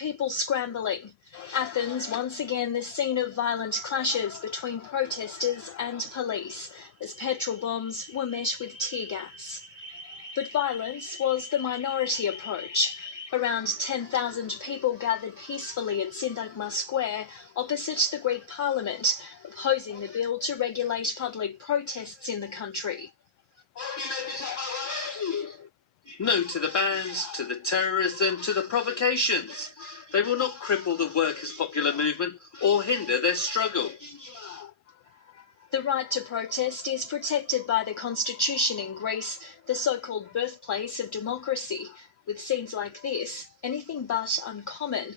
people scrambling. Athens once again the scene of violent clashes between protesters and police as petrol bombs were met with tear gas. But violence was the minority approach. Around 10,000 people gathered peacefully at Syntagma Square opposite the Greek Parliament, opposing the bill to regulate public protests in the country. No to the bans, to the terrorism, to the provocations. They will not cripple the workers' popular movement or hinder their struggle. The right to protest is protected by the constitution in Greece, the so-called birthplace of democracy. With scenes like this, anything but uncommon.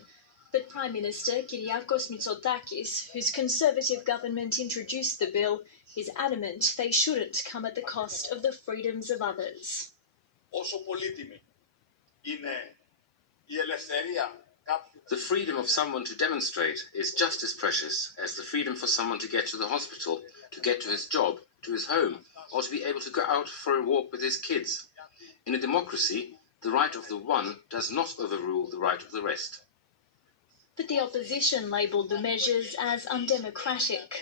But Prime Minister Kyriakos Mitsotakis, whose Conservative government introduced the bill, is adamant they shouldn't come at the cost of the freedoms of others. The freedom of someone to demonstrate is just as precious as the freedom for someone to get to the hospital, to get to his job, to his home, or to be able to go out for a walk with his kids. In a democracy, the right of the one does not overrule the right of the rest. But the opposition labelled the measures as undemocratic.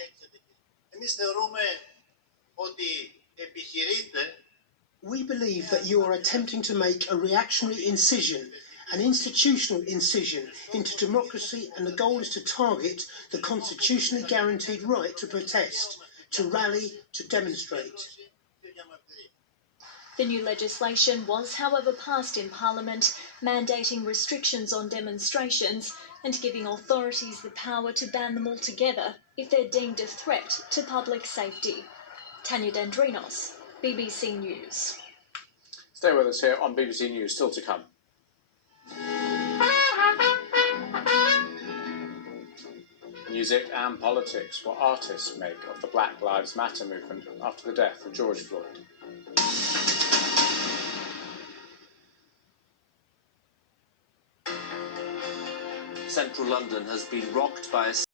We believe that you are attempting to make a reactionary incision, an institutional incision into democracy, and the goal is to target the constitutionally guaranteed right to protest, to rally, to demonstrate. The new legislation was, however, passed in Parliament, mandating restrictions on demonstrations and giving authorities the power to ban them altogether if they're deemed a threat to public safety. Tanya Dendrinos, BBC News. Stay with us here on BBC News, still to come. Music and politics, what artists make of the Black Lives Matter movement after the death of George Floyd. Central London has been rocked by a